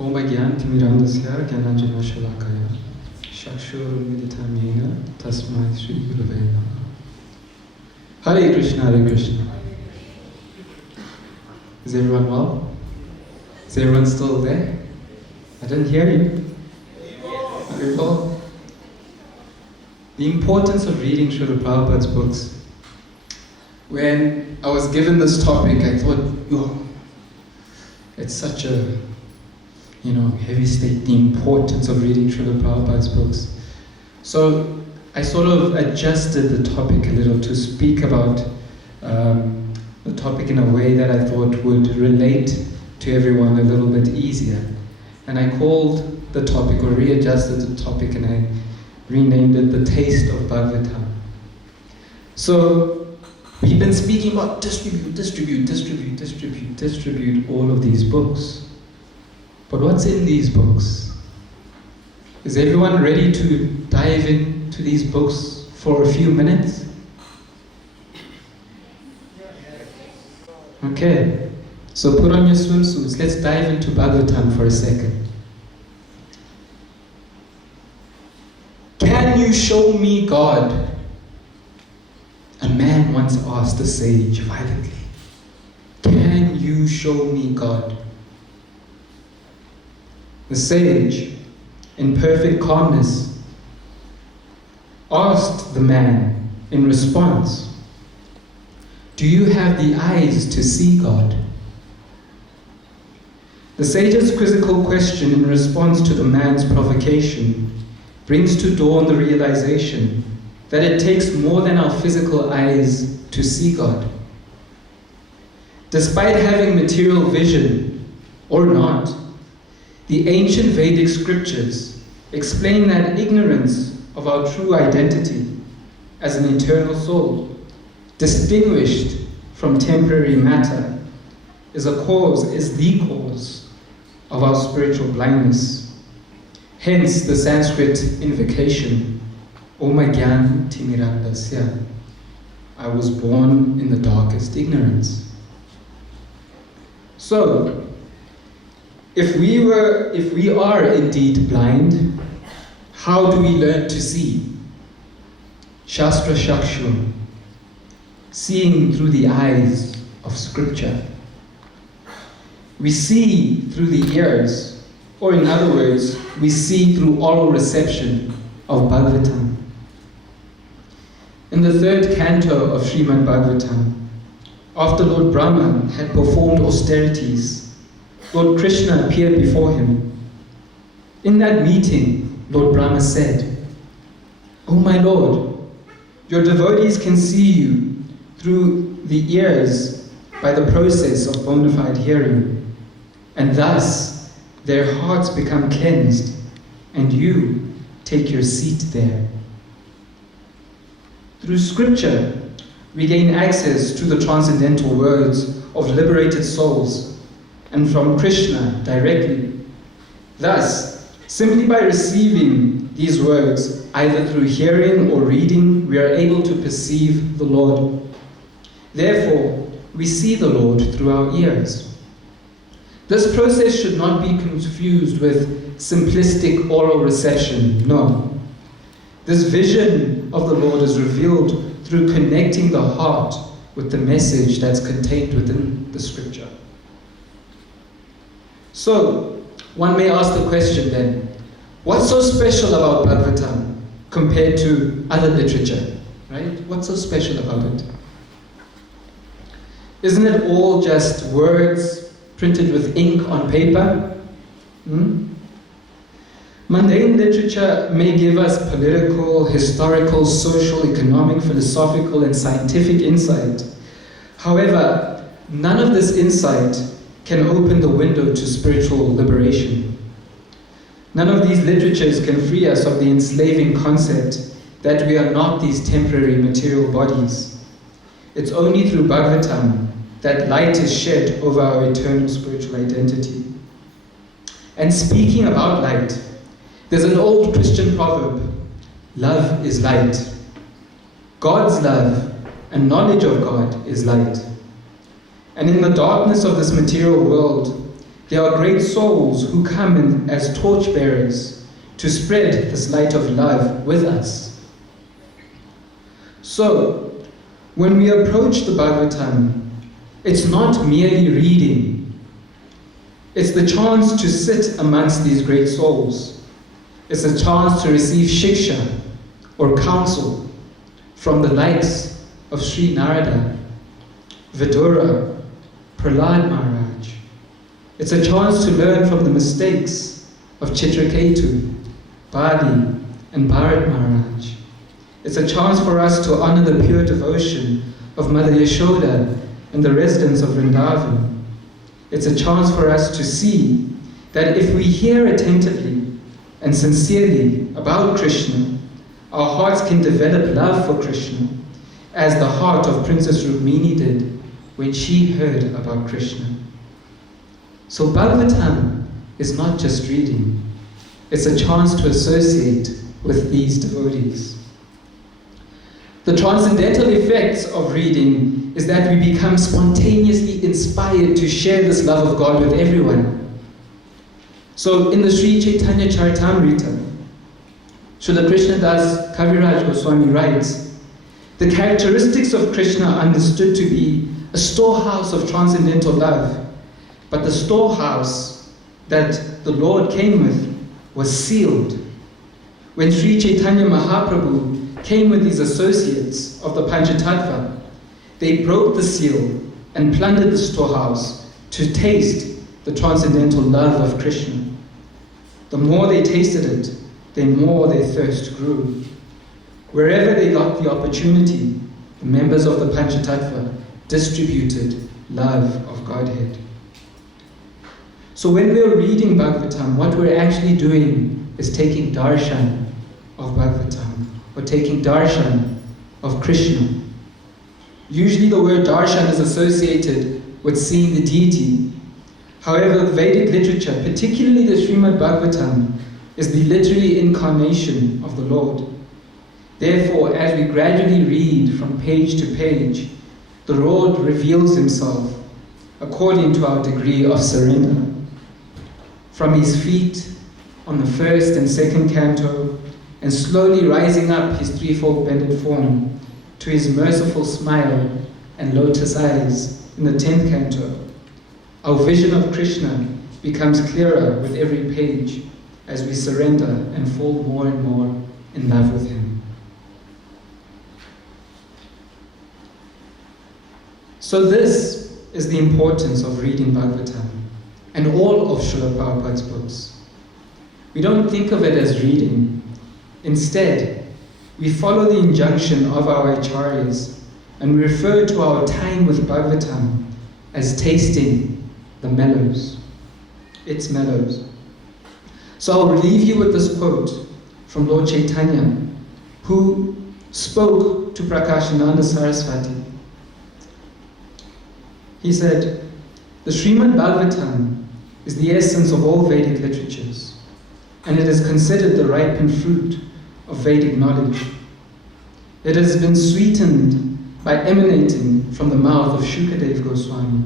Om Gyan Timirandasya Gyananjana Shalakaya Shakshurmilitam Yena Tasmai Sri Gurave Namaha. Hare Krishna, Hare Krishna. Is everyone well? Is everyone still there? I didn't hear you. Very well. The importance of reading Srila Prabhupada's books. When I was given this topic, I thought, oh, it's such a heavy state, the importance of reading Srila Prabhupada's books. So I sort of adjusted the topic a little to speak about the topic in a way that I thought would relate to everyone a little bit easier. And I called the topic, or readjusted the topic, and I renamed it The Taste of Bhagavatam. So we've been speaking about distribute all of these books. But what's in these books? Is everyone ready to dive into these books for a few minutes? Okay, so put on your swimsuits. Let's dive into Bhagavatam for a second. Can you show me God? A man once asked a sage violently. Can you show me God? The sage, in perfect calmness, asked the man in response, do you have the eyes to see God? The sage's quizzical question in response to the man's provocation brings to dawn the realization that it takes more than our physical eyes to see God. Despite having material vision, or not, the ancient Vedic scriptures explain that ignorance of our true identity as an eternal soul, distinguished from temporary matter, is the cause of our spiritual blindness. Hence the Sanskrit invocation, Om Gyan Timirandasya, I was born in the darkest ignorance. So, if we are indeed blind, how do we learn to see? Shastra Shakshur, seeing through the eyes of scripture. We see through the ears, or in other words, we see through oral reception of Bhagavatam. In the third canto of Srimad Bhagavatam, after Lord Brahma had performed austerities, Lord Krishna appeared before him. In that meeting, Lord Brahma said, "O my Lord, your devotees can see you through the ears by the process of bona fide hearing, and thus their hearts become cleansed, and you take your seat there. Through scripture, we gain access to the transcendental words of liberated souls, and from Krishna directly. Thus, simply by receiving these words, either through hearing or reading, we are able to perceive the Lord. Therefore, we see the Lord through our ears. This process should not be confused with simplistic oral reception. No. This vision of the Lord is revealed through connecting the heart with the message that's contained within the scripture. So, one may ask the question then, what's so special about Bhagavatam compared to other literature, right? What's so special about it? Isn't it all just words printed with ink on paper? Mundane literature may give us political, historical, social, economic, philosophical, and scientific insight. However, none of this insight can open the window to spiritual liberation. None of these literatures can free us of the enslaving concept that we are not these temporary material bodies. It's only through Bhagavatam that light is shed over our eternal spiritual identity. And speaking about light, there's an old Christian proverb, love is light. God's love and knowledge of God is light. And in the darkness of this material world, There are great souls who come in as torchbearers to spread this light of love with us. So, when we approach the Bhagavatam, it's not merely reading. It's the chance to sit amongst these great souls. It's a chance to receive shiksha, or counsel, from the likes of Sri Narada, Vidura, Prahlad Maharaj. It's a chance to learn from the mistakes of Chitraketu, Bali, and Bharat Maharaj. It's a chance for us to honor the pure devotion of Mother Yashoda and the residents of Vrindavan. It's a chance for us to see that if we hear attentively and sincerely about Krishna, our hearts can develop love for Krishna, as the heart of Princess Rukmini did when she heard about Krishna. So Bhagavatam is not just reading, it's a chance to associate with these devotees. The transcendental effects of reading is that we become spontaneously inspired to share this love of God with everyone. So in the Sri Chaitanya Charitamrita, Srila Krishnadas Kaviraj Goswami writes, the characteristics of Krishna are understood to be a storehouse of transcendental love, but the storehouse that the Lord came with was sealed. When Sri Chaitanya Mahaprabhu came with his associates of the Panchatattva, they broke the seal and plundered the storehouse to taste the transcendental love of Krishna. The more they tasted it, the more their thirst grew. Wherever they got the opportunity, the members of the Panchatattva distributed love of Godhead. So when we're reading Bhagavatam, what we're actually doing is taking darshan of Bhagavatam, or taking darshan of Krishna. Usually the word darshan is associated with seeing the deity. However, Vedic literature, particularly the Srimad Bhagavatam, is the literary incarnation of the Lord. Therefore, as we gradually read from page to page, the Lord reveals himself according to our degree of surrender. From his feet on the first and second canto, and slowly rising up his threefold bended form to his merciful smile and lotus eyes in the 10th canto, our vision of Krishna becomes clearer with every page as we surrender and fall more and more in love with him. So this is the importance of reading Bhagavatam and all of Srila Prabhupada's books. We don't think of it as reading. Instead, we follow the injunction of our acharyas and we refer to our time with Bhagavatam as tasting the mellows, its mellows. So I'll leave you with this quote from Lord Chaitanya, who spoke to Prakashananda Saraswati. He said, the Srimad Bhagavatam is the essence of all Vedic literatures, and it is considered the ripened fruit of Vedic knowledge. It has been sweetened by emanating from the mouth of Shukadev Goswami.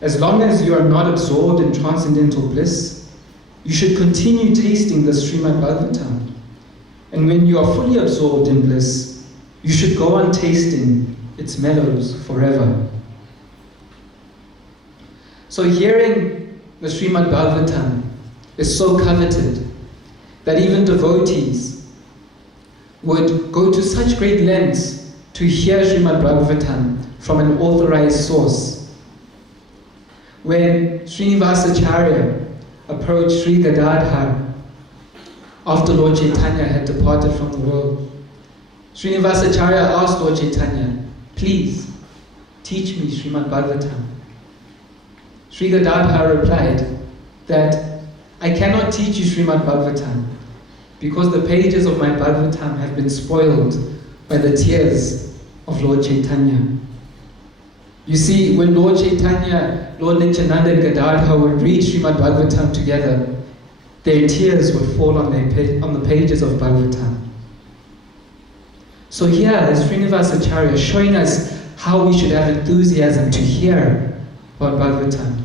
As long as you are not absorbed in transcendental bliss, you should continue tasting the Srimad Bhagavatam. And when you are fully absorbed in bliss, you should go on tasting its mellows forever. So hearing the Srimad Bhagavatam is so coveted that even devotees would go to such great lengths to hear Srimad Bhagavatam from an authorized source. When Srinivasacharya approached Sri Gadadhar after Lord Chaitanya had departed from the world, Srinivasacharya asked Lord Chaitanya, please teach me Srimad Bhagavatam. Sri Gadadhar replied that I cannot teach you Srimad Bhagavatam because the pages of my Bhagavatam have been spoiled by the tears of Lord Chaitanya. You see, when Lord Chaitanya, Lord Nityananda and Gadadhar would read Srimad Bhagavatam together, their tears would fall on the pages of Bhagavatam. So here is Srinivasacharya showing us how we should have enthusiasm to hear about Bhagavatam.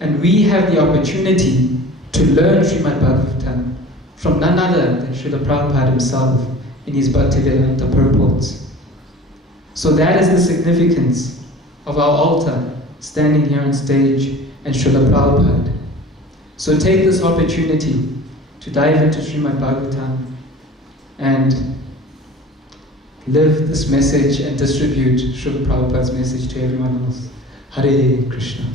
And we have the opportunity to learn Srimad Bhagavatam from none other than Srila Prabhupada himself in his Bhaktivedanta purports. So that is the significance of our altar, standing here on stage, and Srila Prabhupada. So take this opportunity to dive into Srimad Bhagavatam and live this message and distribute Srila Prabhupada's message to everyone else. Hare Krishna.